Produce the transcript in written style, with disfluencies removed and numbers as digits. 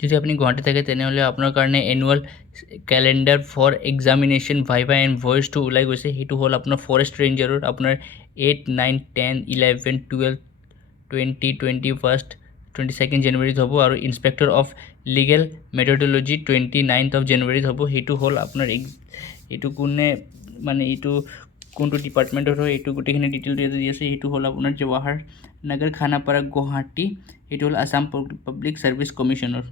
যদি আপুনি গুৱাহাটী থাকে তেনেহ'লে আপোনাৰ কাৰণে annual calendar for examination viva and ভইচটো ওলাই গৈছে। সেইটো হ'ল আপোনাৰ ফৰেষ্ট ৰেঞ্জাৰৰ আপোনাৰ 8, 9, 10, 11, 12, 20, 21, 22 জানুৱাৰীত হ'ব আৰু ইনস্পেক্টৰ অফ লিগেল মেথডলজি 29 জানুৱাৰীত হ'ব। সেইটো হ'ল আপোনাৰ এইটো কোনে মানে এইটো কোনটো ডিপাৰ্টমেণ্টৰ হয় এইটো গোটেইখিনি ডিটেইলটো ইয়াতে দি আছে। সেইটো হ'ল আপোনাৰ জৱাহৰ নগৰ খানাপাৰা গুৱাহাটী। সেইটো হ'ল আছাম পাব্লিক ছাৰ্ভিচ কমিশ্যনৰ।